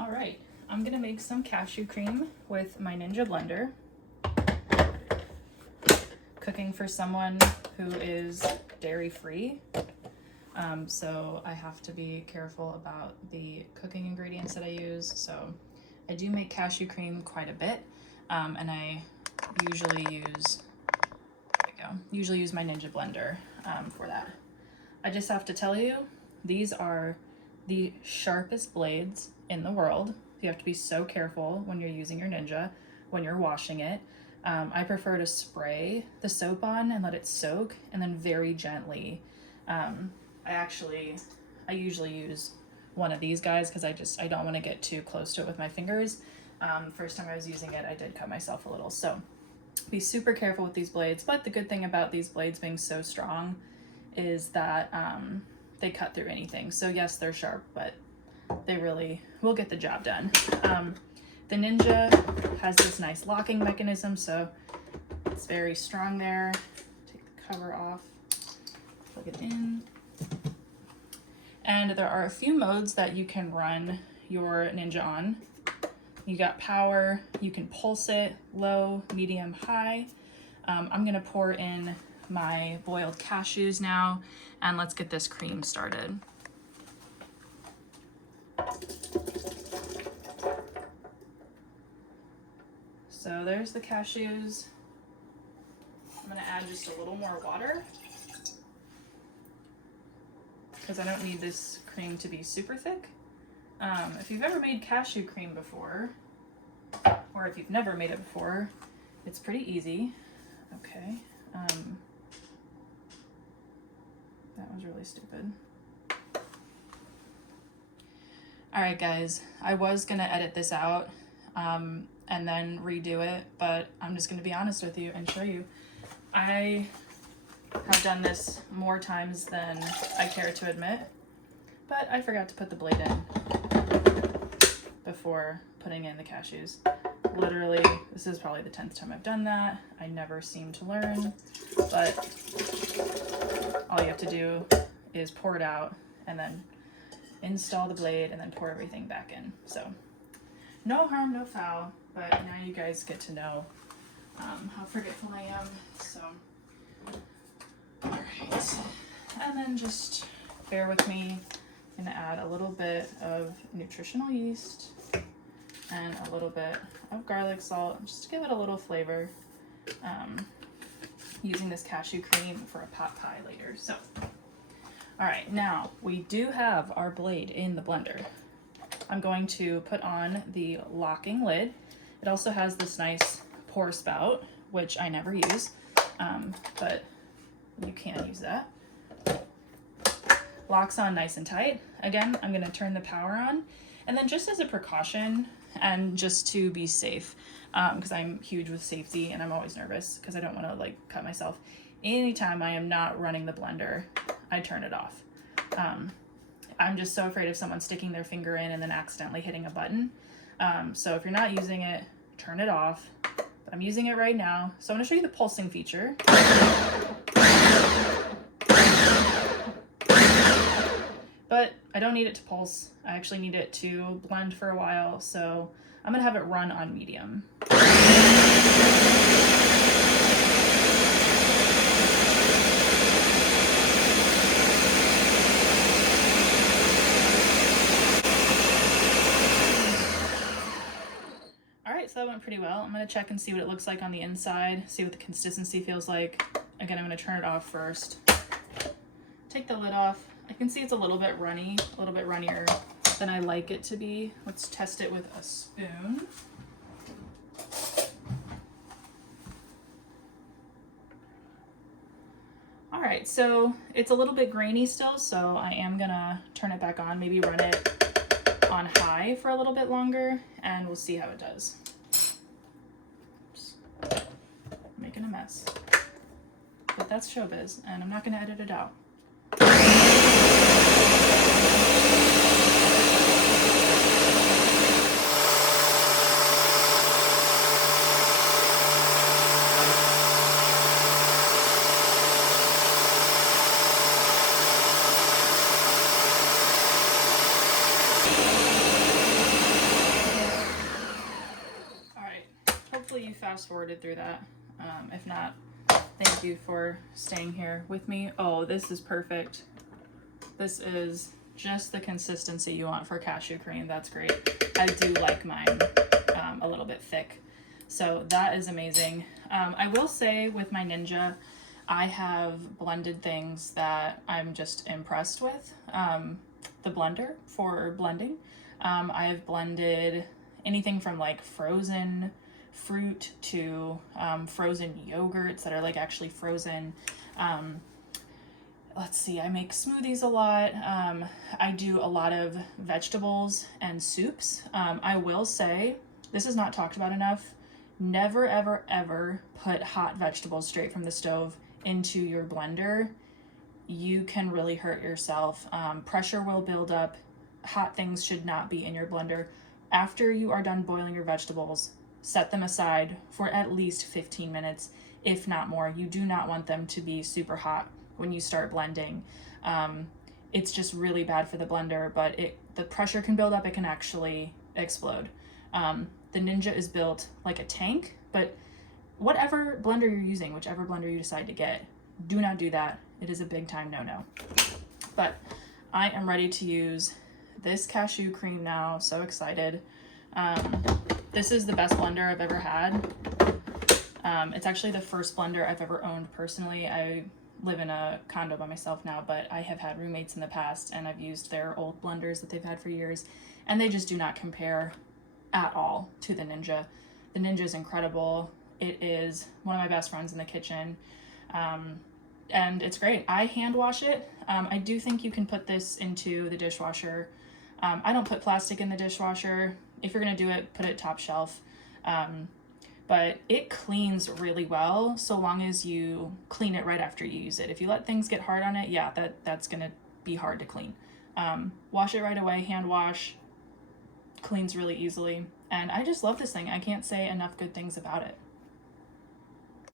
All right, I'm gonna make some cashew cream with my Ninja blender. Cooking for someone who is dairy-free, so I have to be careful about the cooking ingredients that I use. So I do make cashew cream quite a bit, and I usually use, my Ninja blender for that. I just have to tell you, these are the sharpest blades in the world. You have to be so careful when you're using your Ninja, when you're washing it. I prefer to spray the soap on and let it soak, and then very gently. I usually use one of these guys because I don't want to get too close to it with my fingers. First time I was using it, I did cut myself a little. So be super careful with these blades. But the good thing about these blades being so strong is that they cut through anything. So yes, they're sharp, but they really will get the job done. The Ninja has this nice locking mechanism, so it's very strong there. Take the cover off, plug it in. And there are a few modes that you can run your Ninja on. You got power, you can pulse it, low, medium, high. I'm gonna pour in my boiled cashews now, and let's get this cream started. So there's the cashews. I'm gonna add just a little more water because I don't need this cream to be super thick. If you've ever made cashew cream before, or if you've never made it before, it's pretty easy. Okay. That was really stupid. All right, guys, I was gonna edit this out and then redo it, but I'm just gonna be honest with you and show you. I have done this more times than I care to admit, but I forgot to put the blade in before putting in the cashews. Literally, this is probably the 10th time I've done that. I never seem to learn, but all you have to do is pour it out and then install the blade and then pour everything back in. So no harm, no foul, but now you guys get to know how forgetful I am. So, all right, and then just bear with me. I'm gonna add a little bit of nutritional yeast and a little bit of garlic salt just to give it a little flavor. Using this cashew cream for a pot pie later. So, all right, now we do have our blade in the blender. I'm going to put on the locking lid. It also has this nice pour spout, which I never use, but you can use that. Locks on nice and tight. Again, I'm gonna turn the power on, and then just as a precaution and just to be safe, because I'm huge with safety and I'm always nervous because I don't want to like cut myself. Anytime I am not running the blender, I turn it off. I'm just so afraid of someone sticking their finger in and then accidentally hitting a button. So if you're not using it, turn it off. But I'm using it right now. So I'm gonna show you the pulsing feature. But I don't need it to pulse. I actually need it to blend for a while. So I'm gonna have it run on medium. So that went pretty well. I'm gonna check and see what it looks like on the inside, see what the consistency feels like. Again, I'm gonna turn it off first. Take the lid off. I can see it's a little bit runny, a little bit runnier than I like it to be. Let's test it with a spoon. All right, so it's a little bit grainy still, so I am gonna turn it back on, maybe run it on high for a little bit longer, and we'll see how it does. Making a mess, but that's showbiz, and I'm not going to edit it out. fast forwarded through that. If not, thank you for staying here with me. Oh, this is perfect. This is just the consistency you want for cashew cream. That's great. I do like mine a little bit thick. So that is amazing. I will say with my Ninja, I have blended things that I'm just impressed with. The blender for blending. I have blended anything from like frozen fruit to frozen yogurts that are like actually frozen. Let's see, I make smoothies a lot. I do a lot of vegetables and soups. I will say, this is not talked about enough. Never, ever, ever put hot vegetables straight from the stove into your blender. You can really hurt yourself. Pressure will build up. Hot things should not be in your blender. After you are done boiling your vegetables, set them aside for at least 15 minutes, if not more. You do not want them to be super hot when you start blending. It's just really bad for the blender, but the pressure can build up. It can actually explode. The Ninja is built like a tank, but whatever blender you're using, whichever blender you decide to get, do not do that. It is a big time no-no. But I am ready to use this cashew cream now. So excited. This is the best blender I've ever had. It's actually the first blender I've ever owned personally. I live in a condo by myself now, but I have had roommates in the past and I've used their old blenders that they've had for years, and they just do not compare at all to the Ninja. The Ninja is incredible. It is one of my best friends in the kitchen. And it's great. I hand wash it. I do think you can put this into the dishwasher. I don't put plastic in the dishwasher. If you're gonna do it, put it top shelf. But it cleans really well so long as you clean it right after you use it. If you let things get hard on it, yeah, that's gonna be hard to clean. Wash it right away, hand wash, cleans really easily. And I just love this thing. I can't say enough good things about it.